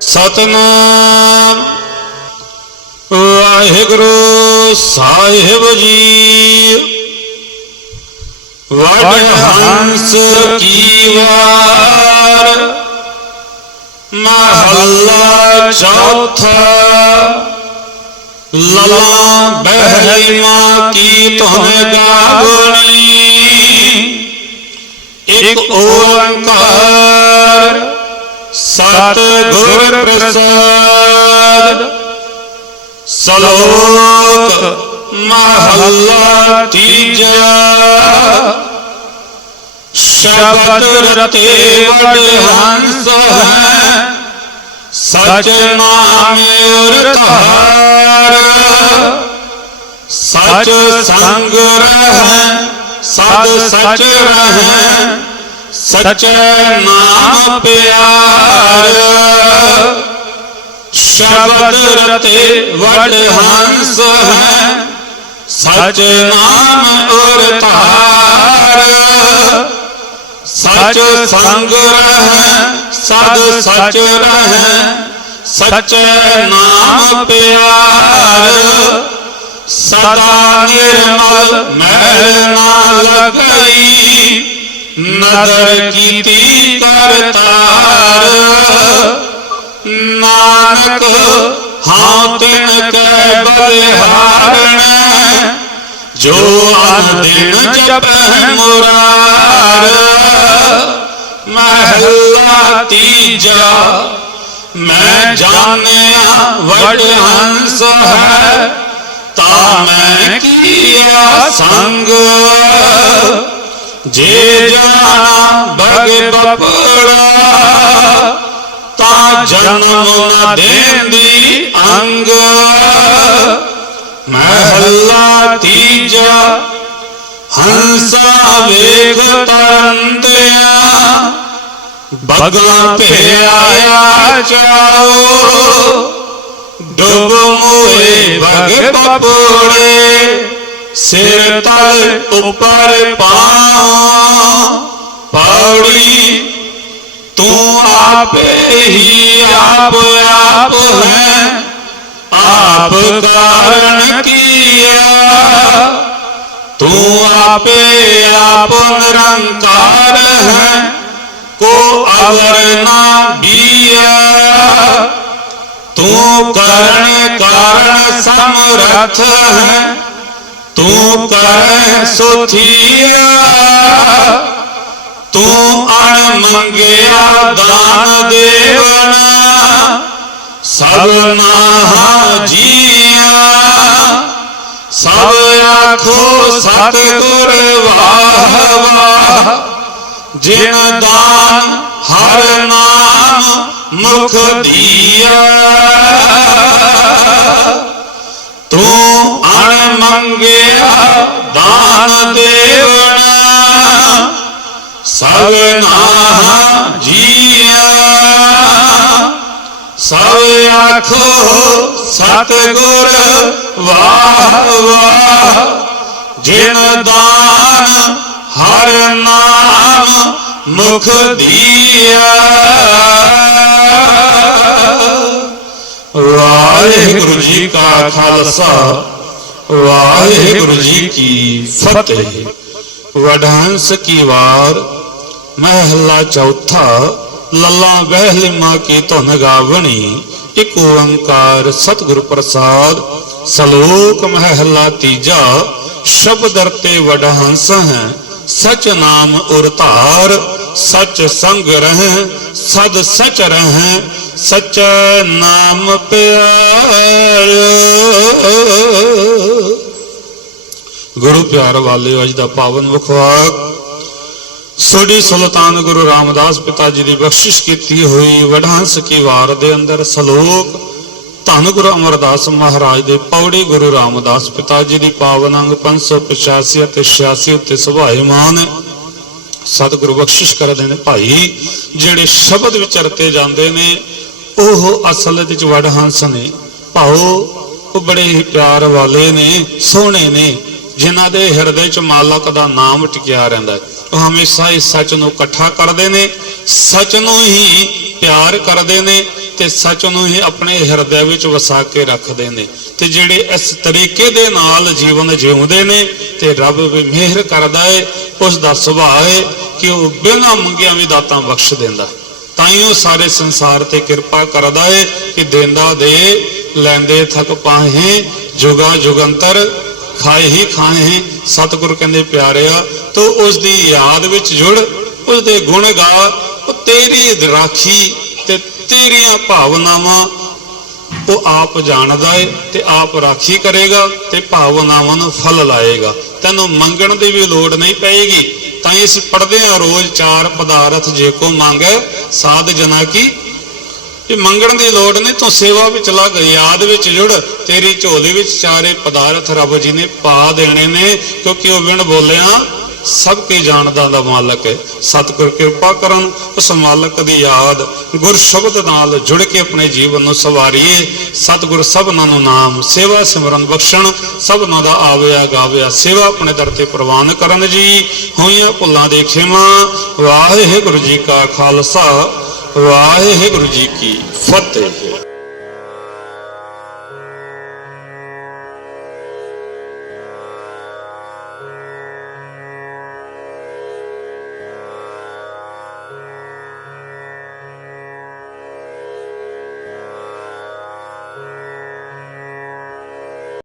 ਸਤਨਾਮ। ਵਾਹਿਗੁਰੂ ਸਾਹਿਬ ਜੀ। ਵਡ ਹੰਸ ਕੀ ਵਾਰ। ਮਹੱਲਾ ਚੌਥਾ। ਲਲਾ ਬਹਿਲੀਆਂ ਕੀ ਧੁਨ ਗਾਵਣੀ। ਇਕ ਓੰਕਾਰ। ਸਤ ਗੁਰ ਪ੍ਰਸਾਦ। ਸਲੋਕ ਮਹੱਲਾ ਤੀਜਾ। ਸ਼ਬਦ ਰਤੇ ਵਡ ਹੰਸ ਹੈ, ਸਚ ਨਾਮ ਉਰ ਧਾਰ ਸਚ ਸੰਗ ਰਹਿ, ਸਦ ਸਚ ਰਹਿ। ਸਚ ਨਾਮ ਪਿਆਰ। ਸ਼ਬਦ ਰਤੇ ਵਡ ਹੰਸ ਹੈ। ਸਚ ਨਾਮ ਉਰ ਧਾਰ। ਸਚ ਸੰਗ ਰਹਿ, ਸਦ ਸਚ ਰਹਿ। ਸਚ ਨਾਮ ਪਿਆਰ। ਸਦਾ ਨਿਰਮਲ ਮੈਲ ਨਾ ਲਗਈ। ਨਦਰ ਕੀਤੀ ਕਰਤਾਰ ਨਾਨਕ, ਹਾਂ ਤਿਨ ਕੈ ਬਲਿਹਾਰਣ। ਜੋ ਅਨ ਦਿਨ ਜਪੈ ਮੁਰਾਰ। ਮਹੱਲਾ ਤੀਜਾ, ਮੈਂ ਜਾਣਿਆ ਵਡ ਹੰਸ ਹੈ, ਤਾ ਮੈਂ ਕੀਆ ਸੰਗ। ਜੇ ਜਾਣਾ ਬਗ ਬਪੜਾ, ਤਾ ਜਨਮ ਨ ਦੇਂਦੀ ਅੰਗ। ਮਹੱਲਾ ਤੀਜਾ, ਹੰਸਾ ਵੇਖ ਤਰੰਤਿਆ ਬਗਲਾ ਭਿਆਇਆ ਚਾਓ, ਡੁੱਬ ਮੋਏ ਭਗ ਪਪੋੜੇ ਸਿਰ ਤਲ ਉੱਪਰ ਪਾਉ ਪੌੜੀ, ਤੂੰ ਆਪੇ ਹੀ ਆਪ ਆਪ ਹੈ। ਆਪ ਕਾਰਨ ਕੀਆ ਤੂੰ ਆਪੇ ਆਪ ਨਿਰੰਕਾਰ ਹੈ। ਕੋ ਅਵਰ ਨਾ ਬੀਆ ਤੂੰ ਕਰਨ ਕਾਰਨ ਸਮਰਥ ਹੈ। ਤੂੰ ਕਰ ਸੁਥੀਆ ਤੂੰ ਅਣ ਮੰਗਿਆ ਦਾਨ ਦੇਵਣਾ ਸਭਨਾ ਜੀਆ, ਸਭ ਆਖੋ ਸਤਿਗੁਰ ਵਾਹ ਜਿਨ ਦਾਨ ਹਰ ਨਾਮ ਮੁਖ ਦੀਆ। ਦਾਨ ਦੇਵਣਾ ਜੀਆ। ਸਭ ਆਖੋ, ਸਤਿਗੁਰ ਵਾਹ ਵਾਹ। ਜਿਨ ਦਾਨ ਹਰ ਨਾਮ ਮੁਖ ਦੀਆ। ਵਾਹਿਗੁਰੂ ਜੀ ਕਾ ਖਾਲਸਾ। ਵਾਹਿਗੁਰੂ ਜੀ ਕੀ ਫਤਿਹ। ਵਡਹੰਸ ਕੀ ਵਾਰ, ਮਹੱਲਾ ਚੌਥਾ, ਲੱਲਾ ਵਹਿਲ ਮਾ ਕੀ ਧੁਨ ਗਾਵਣੀ, ਇਕ ਓੰਕਾਰ ਸਤਿਗੁਰ ਪ੍ਰਸਾਦ, ਸਲੋਕ ਮਹੱਲਾ ਤੀਜਾ, ਸ਼ਬਦ ਰਤੇ ਵਡਹੰਸ ਹੈ, ਸਚ ਨਾਮ ਉਰ ਧਾਰ, ਸਚ ਸੰਗ ਰਹਿ, ਸਦ ਸਚ ਰਹਿ, ਸਚ ਨਾਮ ਪਿਆਰ। ਗੁਰੂ ਪਿਆਰ ਵਾਲਿਓ ਅੱਜ ਦਾ ਪਾਵਨ ਮੁਖਵਾਕ। ਸੋਢੀ ਸੁਲਤਾਨ ਗੁਰੂ ਰਾਮਦਾਸ ਪਿਤਾ ਜੀ ਦੀ ਬਖਸ਼ਿਸ਼ ਕੀਤੀ ਹੋਈ ਵਡਹੰਸ ਕੀ ਵਾਰ ਦੇ ਅੰਦਰ ਸਲੋਕ, ਧੰਨ ਗੁਰੂ ਅਮਰਦਾਸ ਮਹਾਰਾਜ ਦੇ ਪੌੜੀ ਗੁਰੂ ਰਾਮਦਾਸ ਪਿਤਾ ਜੀ ਦੀ ਪਾਵਨ ਅੰਗ 585 ਅਤੇ 86 ਉੱਤੇ ਸੁਭਾਇਮਾਨ ਹੈ ਸਤਿਗੁਰੂ ਬਖਸ਼ਿਸ਼ ਕਰਦੇ ਨੇ ਭਾਈ, ਜਿਹੜੇ ਸ਼ਬਦ ਵਿਚਰਤੇ ਜਾਂਦੇ ਨੇ, ਉਹ ਅਸਲ ਵਿੱਚ ਵਡਹੰਸ ਨੇ। ਭਾਉ, ਉਹ ਬੜੇ ਹੀ ਪਿਆਰ ਵਾਲੇ ਨੇ, ਸੋਹਣੇ ਨੇ। ਜਿਨ੍ਹਾਂ ਦੇ ਹਿਰਦੇ 'ਚ ਮਾਲਕ ਦਾ ਨਾਮ ਟਿਕਿਆ ਰਹਿੰਦਾ ਹੈ। ਉਹ ਹਮੇਸ਼ਾ ਇਸ ਸੱਚ ਨੂੰ ਇਕੱਠਾ ਕਰਦੇ ਨੇ, ਸੱਚ ਨੂੰ ਹੀ ਪਿਆਰ ਕਰਦੇ ਨੇ ਤੇ ਸੱਚ ਨੂੰ ਹੀ ਆਪਣੇ ਹਿਰਦੇ ਵਿੱਚ ਵਸਾ ਕੇ ਰੱਖਦੇ ਨੇ ਤੇ ਜਿਹੜੇ ਇਸ ਤਰੀਕੇ ਦੇ ਨਾਲ ਜੀਵਨ ਜਿਉਂਦੇ ਨੇ ਤੇ ਰੱਬ ਵੀ ਮਿਹਰ ਕਰਦਾ ਏ, ਉਸ ਦਾ ਸੁਭਾਅ ਹੈ ਕਿ ਉਹ ਬਿਨਾਂ ਮੰਗਿਆ ਵੀ ਦਾਤਾਂ ਬਖਸ਼ ਦਿੰਦਾ ਤਾਂ ਹੀ ਉਹ ਸਾਰੇ ਸੰਸਾਰ ਤੇ ਕਿਰਪਾ ਕਰਦਾ ਏ ਕਿ ਦੇਂਦਾ ਦੇ, ਲੈਂਦੇ ਥਕ ਪਾਹੇ, ਜੁਗਾ ਜੁਗੰਤਰ ਖਾਏ ਹੀ ਖਾਏ ਹੈ, ਸਤਿਗੁਰ ਕਹਿੰਦੇ ਪਿਆਰਿਆ, ਤੂੰ ਉਸ ਦੀ ਯਾਦ ਵਿੱਚ ਜੁੜ ਉਸ ਦੇ ਗੁਣ ਗਾ, ਉਹ ਤੇਰੀ ਰਾਖੀ ਤੇ ਤੇਰੀਆਂ ਭਾਵਨਾਵਾਂ, ਉਹ ਆਪ ਜਾਣਦਾ ਏ ਤੇ ਆਪ ਰਾਖੀ ਕਰੇਗਾ ਤੇ ਭਾਵਨਾਵਾਂ ਨੂੰ ਫਲ ਲਾਏਗਾ। ਤੈਨੂੰ ਮੰਗਣ ਦੀ ਵੀ ਲੋੜ ਨਹੀਂ ਪਏਗੀ। ਤਾਂ ਹੀ ਅਸੀਂ ਪੜ੍ਹਦੇ ਹਾਂ ਰੋਜ਼ ਚਾਰ ਪਦਾਰਥ ਜੇ ਕੋ ਮੰਗੈ, ਸਾਧ ਜਨਾ ਕੀ ਇਹ ਮੰਗਣ ਦੀ ਲੋੜ ਨਹੀਂ, ਤੂੰ ਸੇਵਾ ਵਿੱਚ ਲੱਗ, ਯਾਦ ਵਿੱਚ ਜੁੜ। ਤੇਰੀ ਝੋਲੀ ਵਿੱਚ ਚਾਰੇ ਪਦਾਰਥ ਰੱਬ ਜੀ ਨੇ ਪਾ ਦੇਣੇ ਨੇ, ਕਿਉਂਕਿ ਉਹ ਬਿਨ ਬੋਲਿਆ ਸਭ ਕੀ ਜਾਣਦਾ ਦਾ ਮਾਲਕ ਹੈ। ਸਤਿਗੁਰ ਕਿਰਪਾ ਕਰਨ, ਉਸ ਮਾਲਕ ਦੀ ਯਾਦ ਗੁਰ ਸ਼ਬਦ ਨਾਲ ਜੁੜ ਕੇ ਆਪਣੇ ਜੀਵਨ ਨੂੰ ਸਵਾਰੀਏ। ਸਤਿਗੁਰ ਸਭਨਾਂ ਨੂੰ ਨਾਮ, ਸੇਵਾ ਸਿਮਰਨ ਬਖਸ਼ਣ, ਸਭਨਾਂ ਦਾ ਆਵਿਆ ਗਾਵਿਆ ਸੇਵਾ ਆਪਣੇ ਦਰ ਤੇ ਪ੍ਰਵਾਨ ਕਰਨ ਜੀ। ਹੋਈਆਂ ਭੁੱਲਾਂ ਦੇ ਖਿਮਾ, ਵਾਹਿਗੁਰੂ ਜੀ ਕਾ ਖਾਲਸਾ। ਵਾਹਿਗੁਰੂ ਜੀ ਕੀ ਫਤਿਹ।